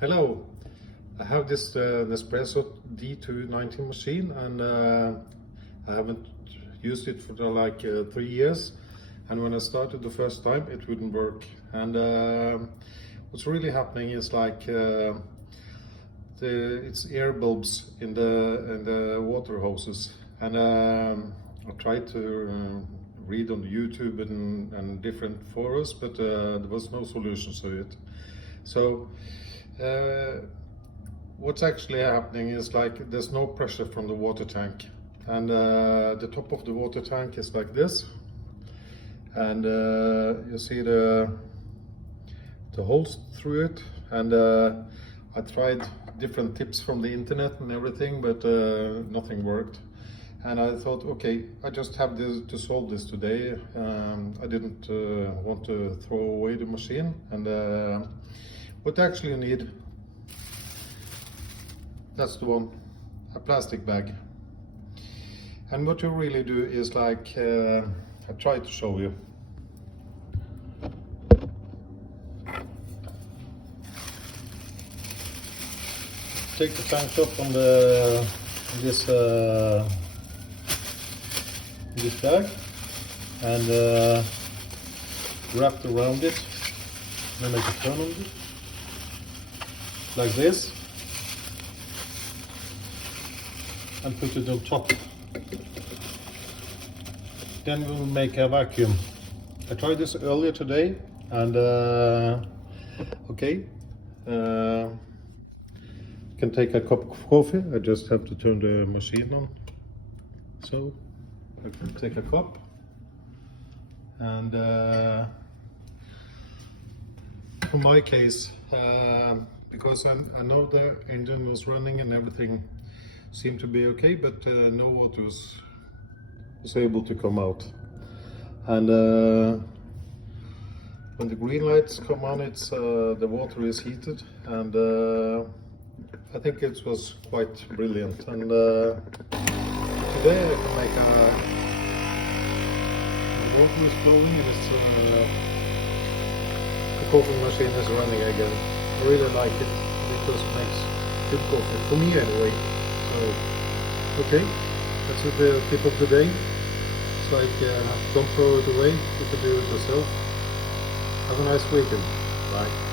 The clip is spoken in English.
Hello, I have this Nespresso D290 machine, and I haven't used it for like 3 years. And when I started the first time, it wouldn't work. And what's really happening is like it's air bulbs in the water hoses. And I tried to read on YouTube and different forums, but there was no solutions to it. So what's actually happening is like there's no pressure from the water tank, and the top of the water tank is like this, and you see the holes through it. And I tried different tips from the internet and everything, but nothing worked. And I thought, okay, I just have to solve this today. I didn't want to throw away the machine. And what you actually need, that's the one, a plastic bag. And what you really do is like, I try to show you. Take the tank top on this bag and wrap around it, and make a turn on it like this, and put it on top. Then we will make a vacuum. I tried this earlier today, and okay, can take a cup of coffee. I just have to turn the machine on. So I can take a cup, and for my case, because I know the engine was running and everything seemed to be okay, but no water was able to come out. And when the green lights come on, it's the water is heated, and I think it was quite brilliant. And today I can make the water is flowing, and it's the coffee machine is running again. I really like it because it makes good coffee, for me anyway. So, okay, that's the tip of the day. It's like, don't throw it away, you can do it yourself. Have a nice weekend. Bye.